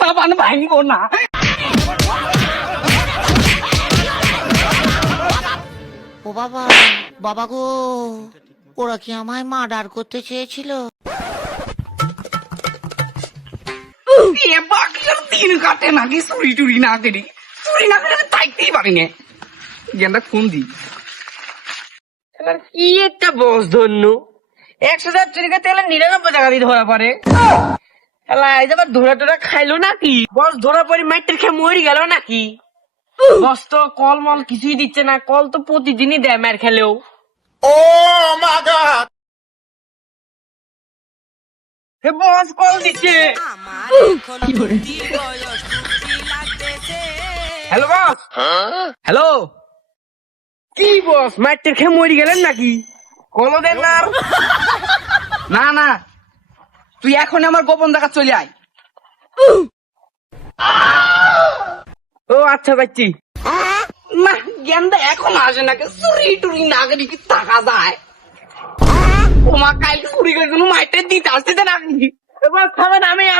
সাবান ভাঙবো না। ও বাবা, বাবা গো, ওরা কি আমায় মার্ডার করতে চেয়েছিল? দিন কাটে নাকি চুরি টুরি না করি, চুরি না করে থাকতেই পারি না। গেন্দা ফোন দি, কি একটা বস ধন্য 100 চুরি করতে গেলে 99 টাকা দিয়ে ধরা পড়ে। এবার ধরা টোরা খাইলো নাকি? বস ধরা পড়ে মাইটের খেয়ে মরি গেল নাকি? বস তো কল মল কিছুই দিচ্ছে না, কল তো প্রতিদিনই দেয় মার খেলেও। ও মাই গড, হে বস কল দিচ্ছে। Hello boss. হ্যালো, কি বস মাইটের খেয়ে মরি গেলেন নাকি? কলও দেন না আর। না না, তুই এখন আমার গোপন জায়গা চলে আয়। ও আচ্ছা যাচ্ছি। না গেন্দা এখন আসে নাকি, চুরি টুরি না করি কি টাকা যায়? ওমা কালকে চুরি করে কোনো মাইটের দিতে আসতে নাকি? এবার খাবেন আমি এই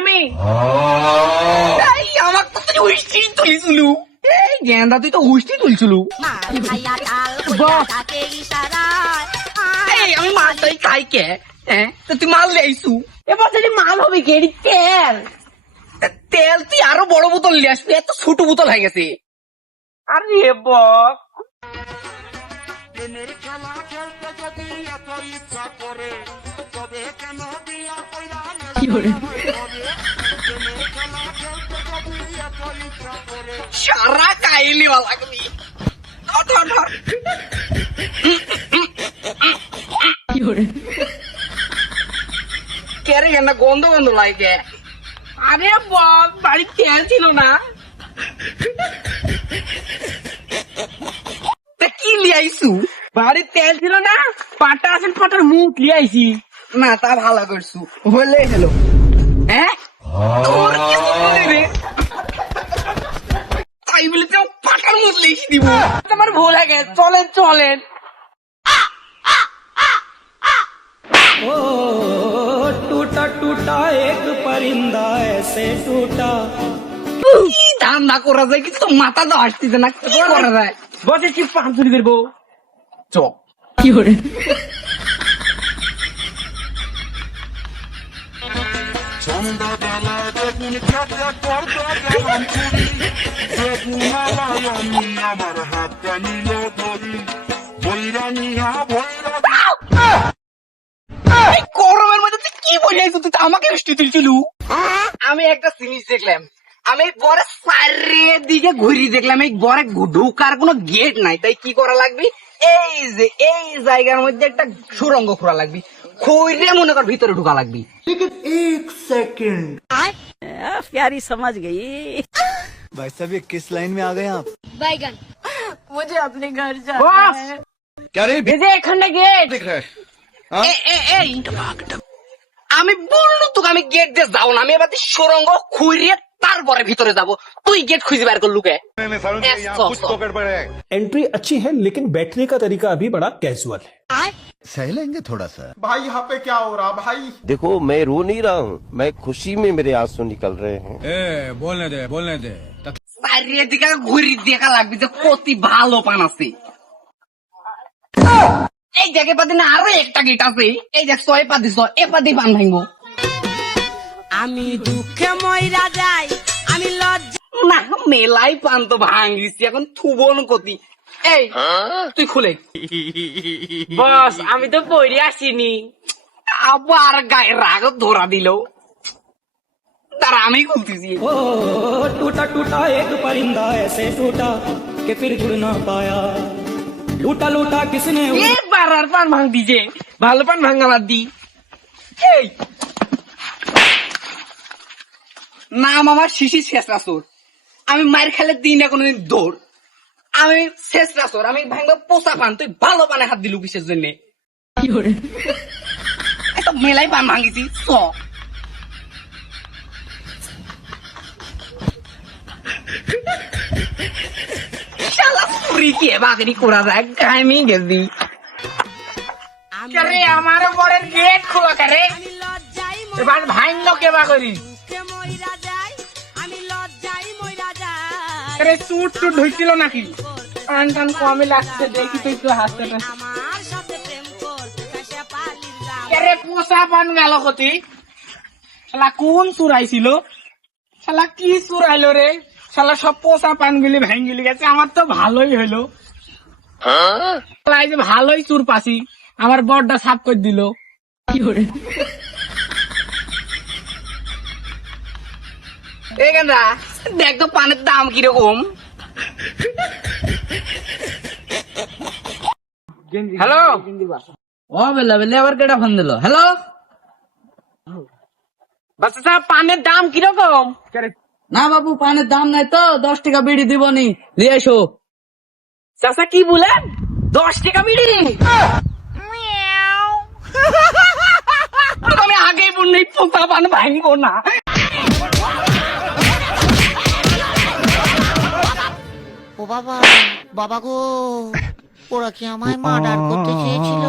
আমার তো তুই হুইস্টি তুলিছিল। এই গেন্দা তুই তো হুইস্টি তুলছিল। এই আমি মালটাই খাই কে? হ্যাঁ তো তুই মাল লেইছু, এবার যদি মাল হবে গেড়ি তেল। তেল তুই আরো বড় বোতল নিয়ে আসবি, এত ছোট বোতল হয়ে গেছে। আরে বস সারা কাইলি লাগবি। ধর ধর কেরে গেন্দা গন্ধ গন্ধ লাগে। আরে বস বাড়ি তেল ছিল না। তা কি লিয়াইছু? বাড়ির তেল ছিল না, পাটা আছেন পাটার মুখ লিয়ে আইছি। না তা ভালো করছু, হলে হলো। হ্যাঁ তোর কি বলে রে? তাই বলে তো পাটার মধ্যে লিখে দিব। তোমার ভুল হয়ে গেছে, চলেন চলেন। टूटा टूटा एक परिंदा ऐसे टूटा। কি ধান্দা করা যায়, কিছু তো মাথা তো আসতেছে না, কি করা যায়? বসে কি পান চুরি করবো? চ সন্ধ্যাবেলায় বেগুন খেতে করতে গেলাম চুরি, বেগুনালয় আমি আমার হাতটা নিল ধরি, বইরা নিয়া বইরা এই গরমের মধ্যে তুই কি বলিয়াইছু? তুই তো আমাকে বৃষ্টি তুলছিল। আমি একটা জিনিস দেখলাম, আমি বড় চারিদিকে ঘুরি দেখলাম, এই বড় ঢোকার কোনো গেট নাই। তাই কি করা লাগবে, এই যে এই জায়গার মধ্যে একটা সুরঙ্গ খোঁড়া লাগবে, খুঁড়ে মনে কর ভিতরে ঢোকা লাগবে। प्यारी समझ गई। भाई साहब ये किस लाइन में आ गए आप? बैगन, मुझे अपने घर বস जाना है। क्या रे এই যে এখানে গেট। दिख रहा है? এই আমি বললো তোকে আমি গেট দিয়ে যাও না, আমি এবার সুরঙ্গ খুঁড়ে তারপরে ভিতরে যাব। তুই গেট খুঁজে বের করলু কে? कुछ तो गड़बड़ है। एंट्री अच्छी है लेकिन बैठने का तरीका अभी बड़ा कैजुअल है। सह लेंगे थोड़ा सा। भाई यहाँ पे क्या हो रहा भाई? देखो मैं रो नहीं रहा हूँ, मैं खुशी में मेरे आंसू निकल रहे हैं। बोलने दे। চারিদিকে ঘুরি দেখা লাগবে যে কতি ভালো পান আছে। এই জায়গায় পাতি না আরো একটা গেট আছে, এই দেখ 6 পাতি 6 এ পাতি পান ভাঙবো। আমি দুঃখে মইরা যাই, আমি লজ্জা। না মেলাই পান তো ভাঙিছি, এখন থুবন কতি। এই তুই খুলে। বস আমি তো পড়ে আসিনি। আবার গায়ে রাগ ধরা দিল, তার আমি খুলতেছি। ओ टूटा टूटा एक परिंदा ऐसे टूटा कि फिर जुड़ ना पाया। लूटा लूटा किसने এবার আর পান ভাঙ দিছে, ভালো পান ভাঙা বাদ দি। এই নাম আমার শিশি শেষরা চোর, আমি মায়ের খেলে দিই না কোনোদিন দৌড়। আমি শেষরা চোর, আমি ভাঙবো পোষা পান, তুই ভালো পানে হাত দিলু কিসের জন্য? এত মেলাই পান ভাঙিছি। শালা চুরি কি বাকরি করা যায়, গায়ে গেছি। আরে আমার বরের গেট খোলা করে আমি লজ্জাই এবার ভাঙলো কেবা করি। মুখে মইরা যাই, আমি আরে চুট টুট ঢুকছিল নাকি? কান টান কমে লাগছে, দেখি তো একটু হাসতে টাসতে। আমার সাথে প্রেম করতে চাইছে পালির দাম আরে পোষা পান গেল ক্ষতি। শালা কোন চুরাইছিল? শালা কি চুরাইলো রে? শালা সব পোষা পান গুলি ভেঙ্গিলি গেছে। আমার তো ভালোই হইলো। শালা এই যে ভালোই চুর পাসি, আমার বড়টা সাফ করে দিল। এই গেন্দা, দেখ তো পানের দাম কিরকম। হ্যালো, ও বেলা বেলা আবার কেটা ফোন দিল? হ্যালো বাচ্চা সাহেব, পানের দাম কিরকম? না বাবু, পানের দাম নাই তো, 10 টাকা বিড়ি দিব নি, নিয়ে এসো। চাচা কি বলেন? 10 টাকা বিড়ি? আমি আগেই বললি পোতা পান ভাঙবো না। ও বাবা, বাবা গো, ওরা কি আমায় মার্ডার করতে চেয়েছিল?